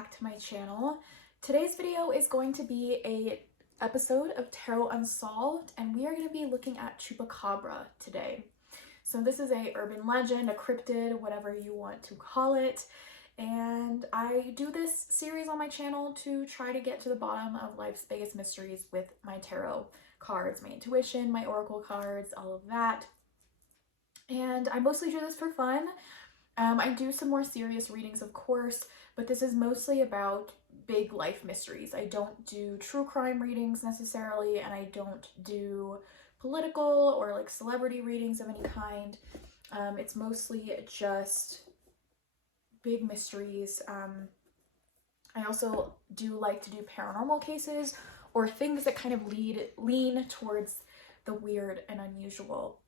back to my channel. Today's video is going to be a episode of Tarot Unsolved, and we are going to be looking at Chupacabra today. So this is a urban legend, a cryptid, whatever you want to call it. And I do this series on my channel to try to get to the bottom of life's biggest mysteries with my tarot cards, my intuition, my oracle cards, all of that. And I mostly do this for fun. I do some more serious readings, of course, but this is mostly about big life mysteries. I don't do true crime readings necessarily, and I don't do political or like celebrity readings of any kind. It's mostly just big mysteries. I also do like to do paranormal cases or things that kind of lean towards the weird and unusual.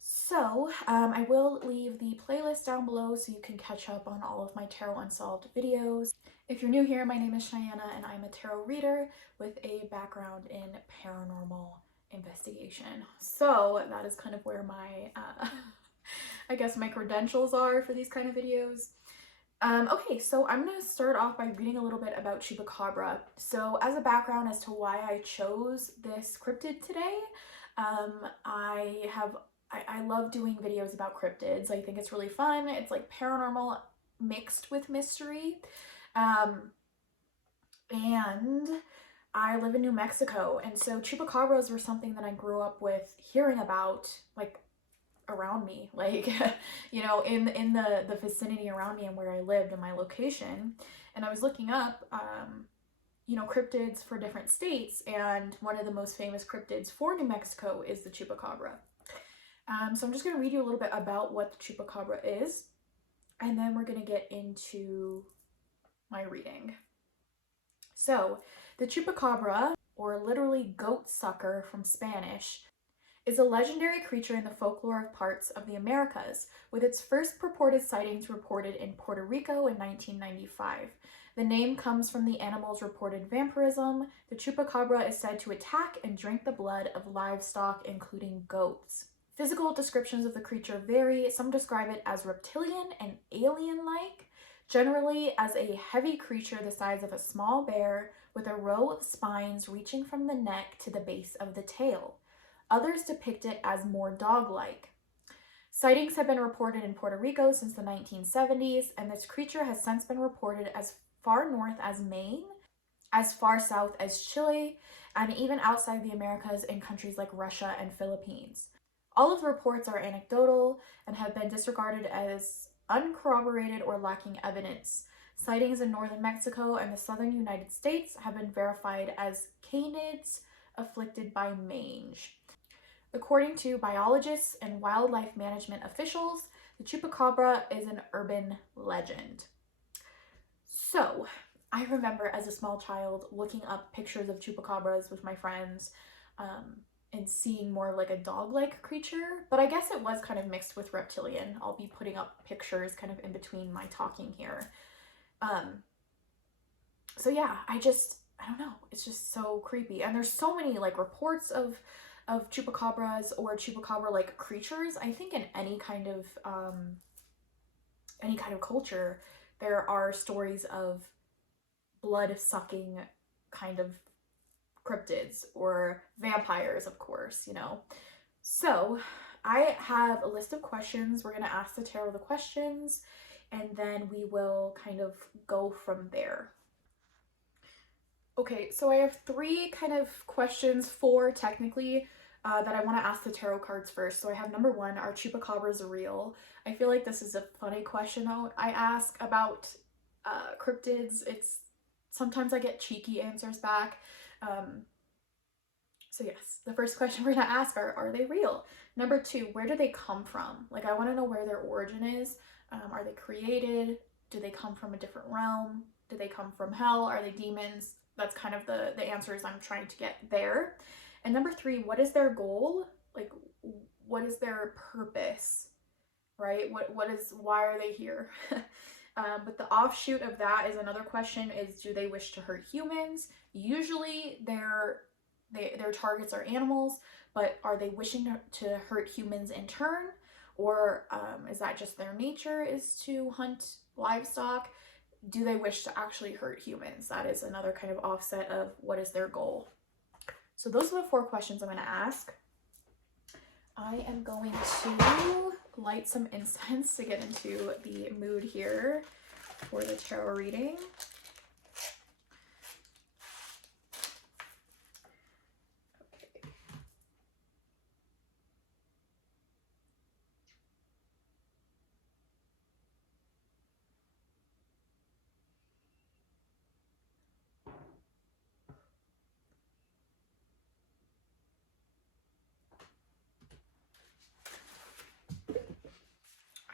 So I will leave the playlist down below so you can catch up on all of my Tarot Unsolved videos. If you're new here, my name is Cheyenne and I'm a tarot reader with a background in paranormal investigation. So that is kind of where my, I guess my credentials are for these kind of videos. Okay, so I'm going to start off by reading a little bit about Chupacabra. So as a background as to why I chose this cryptid today, I love doing videos about cryptids. I think it's really fun. It's like paranormal mixed with mystery. And I live in New Mexico, and so chupacabras were something that I grew up with hearing about, like, around me, like, you know, in the vicinity around me and where I lived and my location. And I was looking up, you know, cryptids for different states, and one of the most famous cryptids for New Mexico is the chupacabra. So I'm just going to read you a little bit about what the chupacabra is, and then we're going to get into my reading. So, the chupacabra, or literally goat sucker from Spanish, is a legendary creature in the folklore of parts of the Americas, with its first purported sightings reported in Puerto Rico in 1995. The name comes from the animal's reported vampirism. The chupacabra is said to attack and drink the blood of livestock, including goats. Physical descriptions of the creature vary. Some describe it as reptilian and alien-like, generally as a heavy creature the size of a small bear with a row of spines reaching from the neck to the base of the tail. Others depict it as more dog-like. Sightings have been reported in Puerto Rico since the 1970s, and this creature has since been reported as far north as Maine, as far south as Chile, and even outside the Americas in countries like Russia and Philippines. All of the reports are anecdotal and have been disregarded as uncorroborated or lacking evidence. Sightings in northern Mexico and the southern United States have been verified as canids afflicted by mange. According to biologists and wildlife management officials, the chupacabra is an urban legend. So, I remember as a small child looking up pictures of chupacabras with my friends, and seeing more of like a dog-like creature, but I guess it was kind of mixed with reptilian. I'll be putting up pictures kind of in between my talking here. So yeah, I don't know, it's just so creepy. And there's so many like reports of chupacabras or chupacabra-like creatures. I think in any kind of culture, there are stories of blood-sucking kind of cryptids or vampires, of course, you know. So I have a list of questions. We're going to ask the tarot the questions, and then we will kind of go from there. Okay, so I have three kind of questions, four technically, that I want to ask the tarot cards first. So I have number one, are chupacabras real? I feel like this is a funny question I ask about cryptids. Sometimes I get cheeky answers back. So yes, the first question we're gonna ask are they real? Number two, where do they come from? Like, I want to know where their origin is. Are they created? Do they come from a different realm? Do they come from hell? Are they demons? That's kind of the answers I'm trying to get there. And number three, what is their goal? Like, what is their purpose? Right? Why are they here? But the offshoot of that is another question is, do they wish to hurt humans? Usually their targets are animals, but are they wishing to hurt humans in turn? Or is that just their nature is to hunt livestock? do they wish to actually hurt humans? That is another kind of offset of what is their goal. So those are the 4 questions I'm going to ask. I am going to light some incense to get into the mood here for the tarot reading.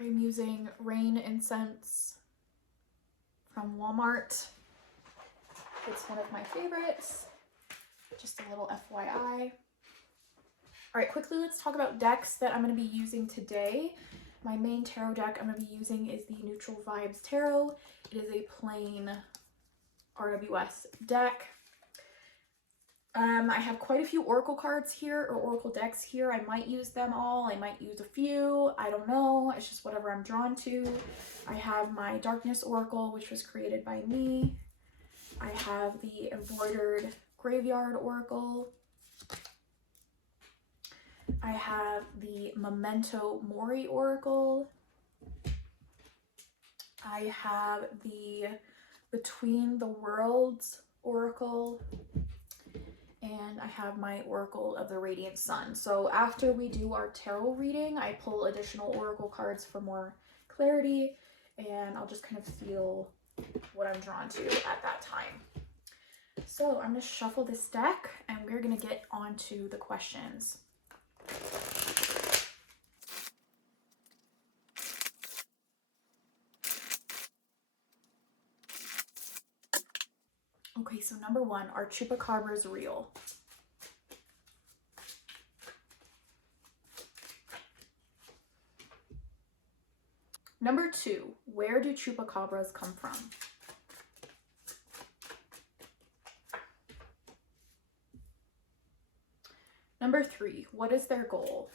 I'm using rain incense from Walmart. It's one of my favorites. Just a little FYI. All right, quickly let's talk about decks that I'm going to be using today. My main tarot deck I'm going to be using is the Neutral Vibes Tarot. It is a plain RWS deck. I have quite a few oracle cards here, or oracle decks here. I might use them all. I might use a few. I don't know. It's just whatever I'm drawn to. I have my Darkness Oracle, which was created by me. I have the Embroidered Graveyard Oracle. I have the Memento Mori Oracle. I have the Between the Worlds Oracle. And I have my Oracle of the Radiant Sun. So after we do our tarot reading, I pull additional oracle cards for more clarity, and I'll just kind of feel what I'm drawn to at that time. So I'm going to shuffle this deck, and we're going to get on to the questions. Okay, so number 1, are Chupacabras real? Number 2, where do Chupacabras come from? Number 3, what is their goal?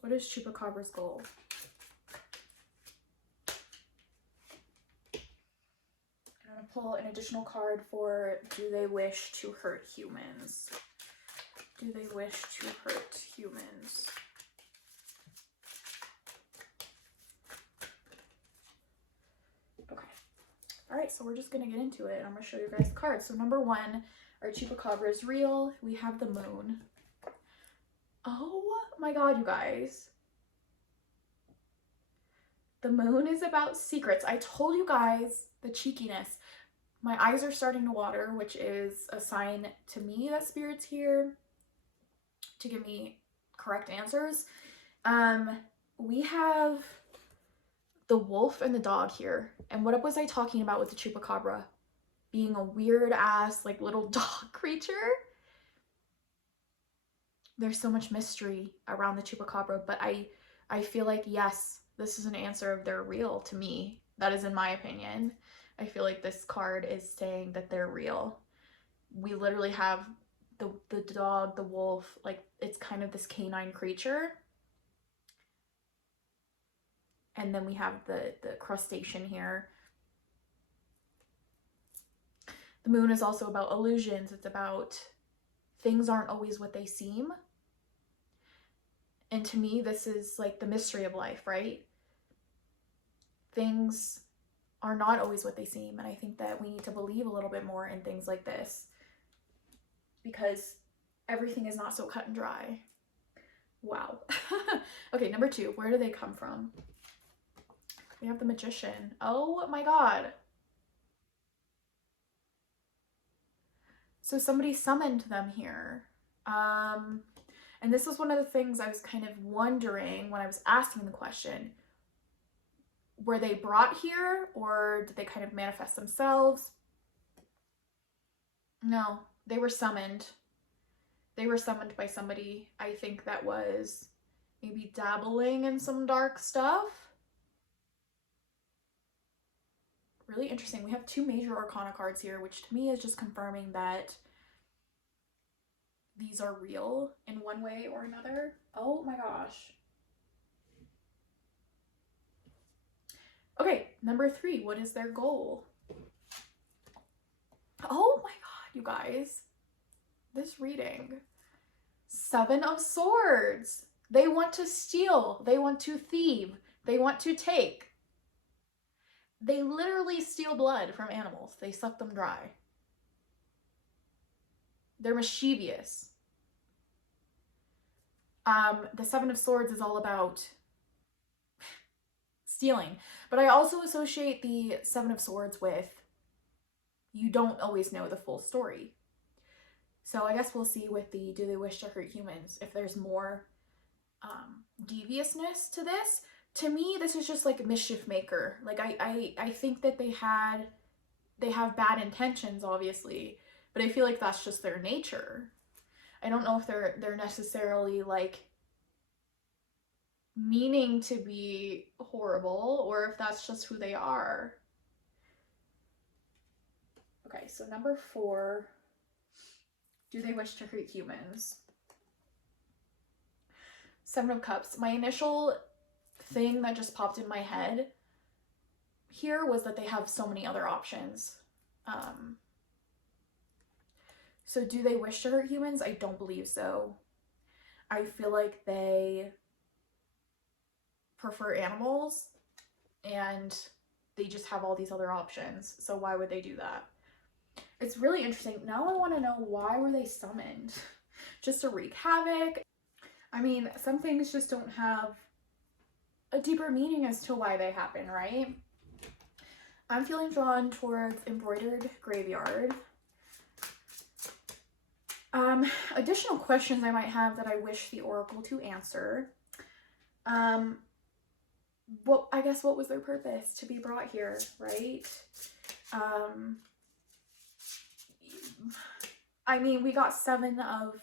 What is Chupacabra's goal? I'm going to pull an additional card for, do they wish to hurt humans? Do they wish to hurt humans? Okay. All right, so we're just going to get into it. I'm going to show you guys the cards. So number 1, are Chupacabras real? We have the moon. Oh my god, you guys. The moon is about secrets. I told you guys the cheekiness. My eyes are starting to water, which is a sign to me that Spirit's here to give me correct answers. We have the wolf and the dog here. And what was I talking about with the Chupacabra? Being a weird ass, like, little dog creature? There's so much mystery around the Chupacabra, but I feel like, yes, this is an answer of they're real to me. That is in my opinion. I feel like this card is saying that they're real. We literally have the dog, the wolf, like, it's kind of this canine creature. And then we have the crustacean here. The moon is also about illusions. It's about things aren't always what they seem. And to me, this is like the mystery of life, right? Things are not always what they seem. And I think that we need to believe a little bit more in things like this, because everything is not so cut and dry. Wow. Okay, number 2, where do they come from? We have the Magician. Oh my god. So somebody summoned them here. And this was one of the things I was kind of wondering when I was asking the question. Were they brought here, or did they kind of manifest themselves? No, they were summoned. They were summoned by somebody, I think, that was maybe dabbling in some dark stuff. Really interesting. We have 2 major arcana cards here, which to me is just confirming that these are real in one way or another. Oh my gosh. Okay, number 3, what is their goal? Oh my god, you guys. This reading. 7 of Swords. They want to steal. They want to thieve. They want to take. They literally steal blood from animals. They suck them dry. They're mischievous. The 7 of Swords is all about stealing. But I also associate the 7 of Swords with you don't always know the full story. So I guess we'll see with the do they wish to hurt humans if there's more deviousness to this. To me, this is just like a mischief maker. Like I think that they have bad intentions, obviously, but I feel like that's just their nature. I don't know if they're necessarily like meaning to be horrible or if that's just who they are. Okay, so number 4, do they wish to hurt humans? 7 of Cups. My initial thing that just popped in my head here was that they have so many other options. So do they wish to hurt humans? I don't believe so. I feel like they prefer animals and they just have all these other options. So why would they do that? It's really interesting. Now I want to know, why were they summoned? Just to wreak havoc? I mean, some things just don't have a deeper meaning as to why they happen, right? I'm feeling drawn towards Embroidered Graveyard. Additional questions I might have that I wish the Oracle to answer. Well, I guess what was their purpose to be brought here, right? I mean, we got 7 of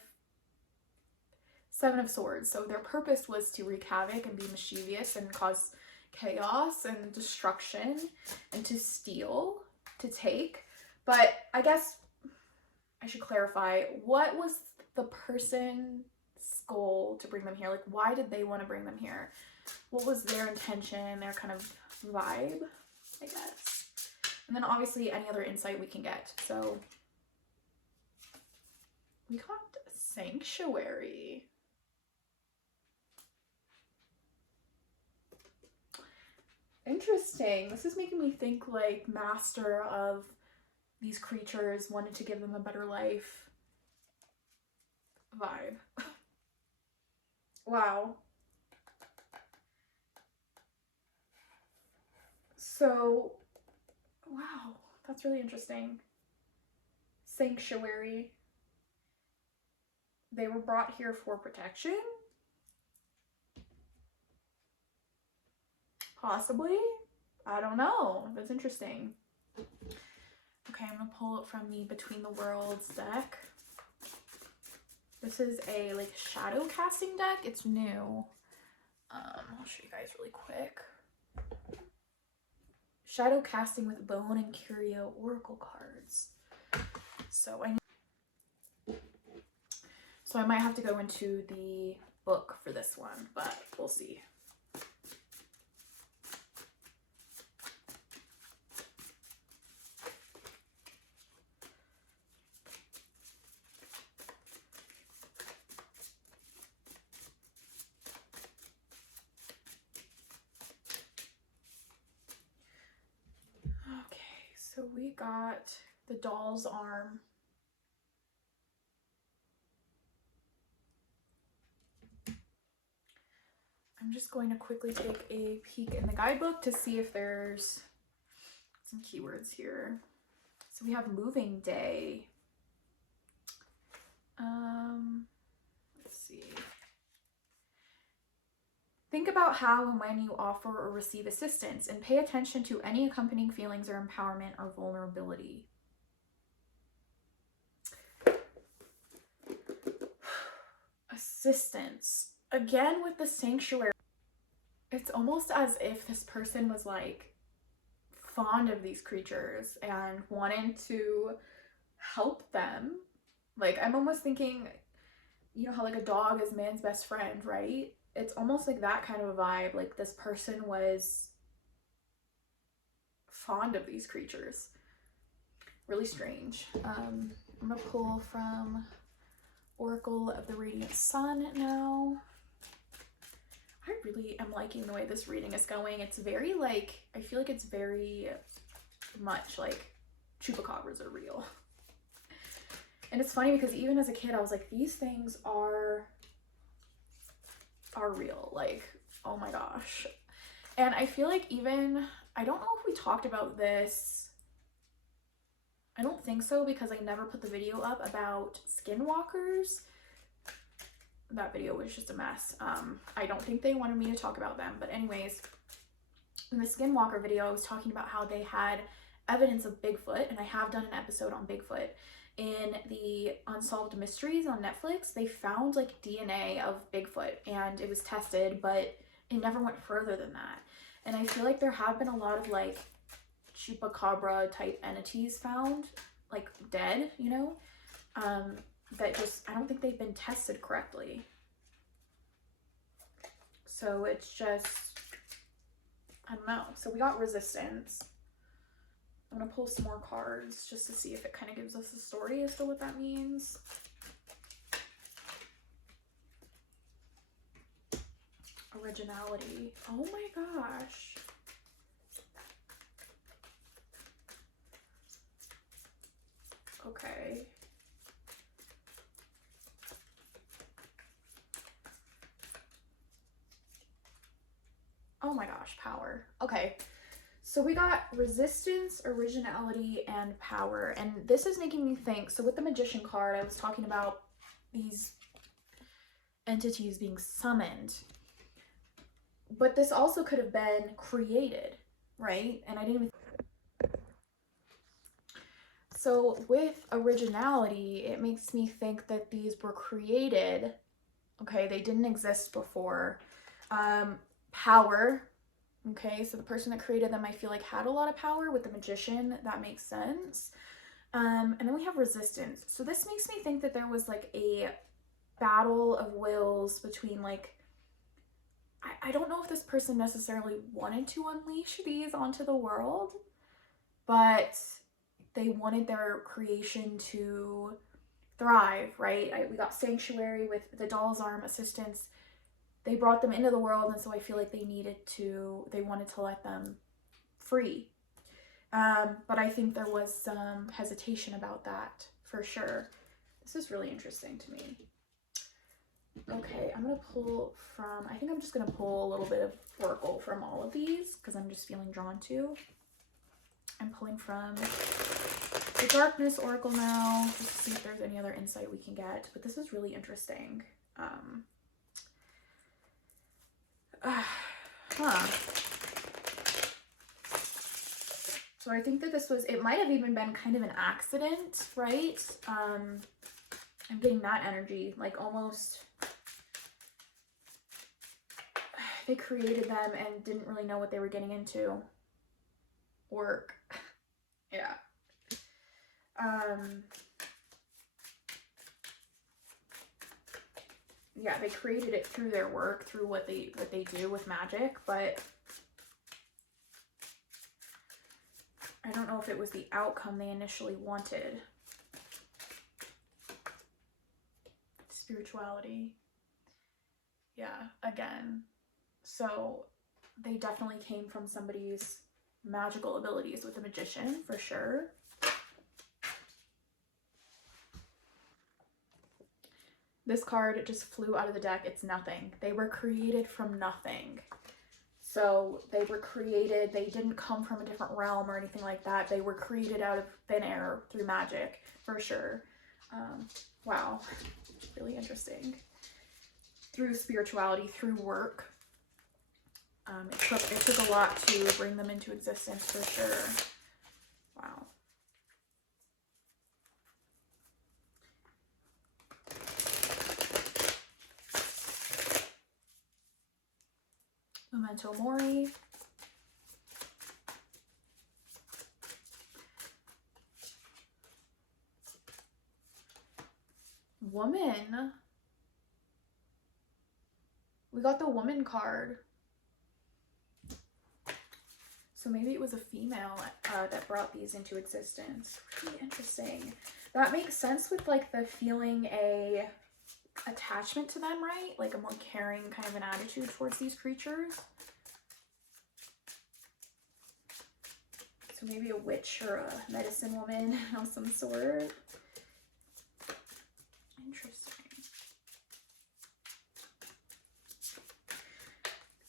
Swords, so their purpose was to wreak havoc and be mischievous and cause chaos and destruction and to steal, to take. But I guess I should clarify, what was the person's goal to bring them here? Like, why did they want to bring them here? What was their intention, their kind of vibe, I guess? And then obviously any other insight we can get. So we got Sanctuary. Interesting. This is making me think like master of these creatures wanted to give them a better life vibe. Wow. So, wow, that's really interesting. Sanctuary. They were brought here for protection? Possibly? I don't know. That's interesting. Okay, I'm gonna pull it from the Between the Worlds deck. This is a like shadow casting deck. It's new. I'll show you guys really quick. Shadow casting with Bone and Curio Oracle cards. So I might have to go into the book for this one, but we'll see. So we got the doll's arm. I'm just going to quickly take a peek in the guidebook to see if there's some keywords here. So we have moving day. Let's see. Think about how and when you offer or receive assistance and pay attention to any accompanying feelings or empowerment or vulnerability. Assistance. Again with the Sanctuary. It's almost as if this person was like fond of these creatures and wanted to help them. Like, I'm almost thinking, you know how like a dog is man's best friend, right? It's almost like that kind of a vibe. Like, this person was fond of these creatures. Really strange. I'm gonna pull from Oracle of the Radiant Sun now. I really am liking the way this reading is going. It's very like, I feel like it's very much like chupacabras are real. And it's funny because even as a kid, I was like, these things are real. Like, oh my gosh. And I feel like even, I don't know if we talked about this. I don't think so because I never put the video up about skinwalkers. That video was just a mess. I don't think they wanted me to talk about them. But anyways, in the skinwalker video, I was talking about how they had evidence of Bigfoot. And I have done an episode on Bigfoot. In the Unsolved Mysteries on Netflix, they found like DNA of Bigfoot and it was tested, but it never went further than that. And I feel like there have been a lot of like Chupacabra type entities found, like dead, you know, that just, I don't think they've been tested correctly. So it's just, I don't know. So we got resistance. I'm gonna pull some more cards just to see if it kind of gives us a story as to what that means. Originality. Oh my gosh. Okay. Oh my gosh, power. Okay. So we got resistance, originality, and power. And this is making me think, so with the Magician card, I was talking about these entities being summoned. But this also could have been created, right? And I didn't even... So with originality, it makes me think that these were created. Okay, they didn't exist before. Power. Okay, so the person that created them, I feel like had a lot of power. With the Magician, that makes sense. And then we have resistance. So this makes me think that there was like a battle of wills between like, I don't know if this person necessarily wanted to unleash these onto the world, but they wanted their creation to thrive, right? We got Sanctuary with the Doll's Arm assistance. They brought them into the world, and so I feel like they wanted to let them free. But I think there was some hesitation about that, for sure. This is really interesting to me. Okay, I'm going to pull from, I think I'm just going to pull a little bit of Oracle from all of these, because I'm just feeling drawn to. I'm pulling from the Darkness Oracle now, just to see if there's any other insight we can get. But this is really interesting. So I think that this was, it might have even been kind of an accident, right? I'm getting that energy, like almost, they created them and didn't really know what they were getting into. Work. Yeah. Yeah, they created it through their work, through what they do with magic, but I don't know if it was the outcome they initially wanted. Spirituality. Yeah, again. So they definitely came from somebody's magical abilities with the Magician, for sure. This card just flew out of the deck. It's nothing. They were created from nothing. So they were created, they didn't come from a different realm or anything like that. They were created out of thin air through magic, for sure. Wow, really interesting. Through spirituality, through work. It took a lot to bring them into existence, for sure. Wow. Memento Mori. Woman. We got the Woman card. So maybe it was a female that brought these into existence. Really interesting. That makes sense with like the feeling a attachment to them, right? Like a more caring kind of an attitude towards these creatures. So maybe a witch or a medicine woman of some sort. Interesting.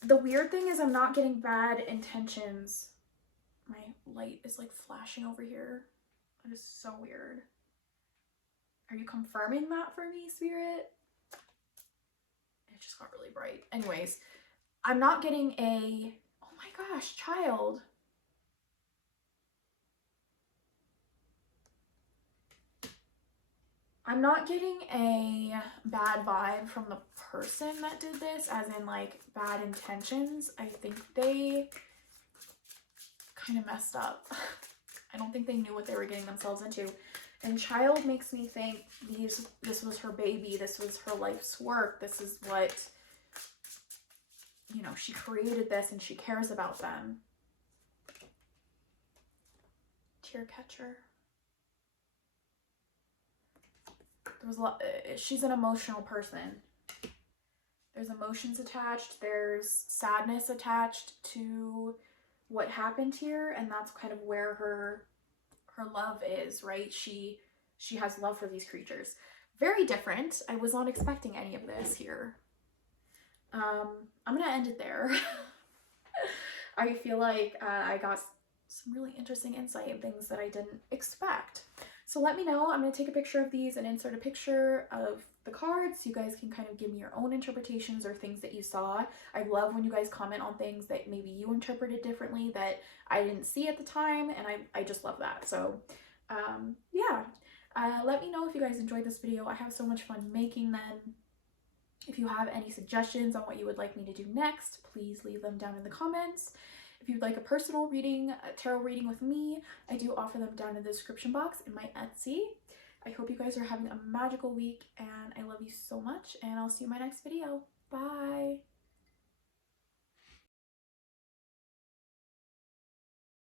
The weird thing is I'm not getting bad intentions. My light is like flashing over here. That is so weird. Are you confirming that for me, Spirit? It just got really bright. Anyways, I'm not getting a... Oh my gosh, child. I'm not getting a bad vibe from the person that did this, as in like bad intentions. I think they kind of messed up. I don't think they knew what they were getting themselves into. And child makes me think this was her baby, this was her life's work, this is what, you know, she created this and she cares about them. Tear catcher. There was a lot, she's an emotional person. There's emotions attached, there's sadness attached to what happened here, and that's kind of where her love is, right? She has love for these creatures. Very different. I was not expecting any of this here. I'm gonna end it there. I feel like I got some really interesting insight and things that I didn't expect. So let me know. I'm going to take a picture of these and insert a picture of the cards so you guys can kind of give me your own interpretations or things that you saw. I love when you guys comment on things that maybe you interpreted differently that I didn't see at the time, and I just love that. So yeah, let me know if you guys enjoyed this video. I have so much fun making them. If you have any suggestions on what you would like me to do next, please leave them down in the comments. If you'd like a personal reading, a tarot reading with me, I do offer them down in the description box in my Etsy. I hope you guys are having a magical week, and I love you so much, and I'll see you in my next video. Bye!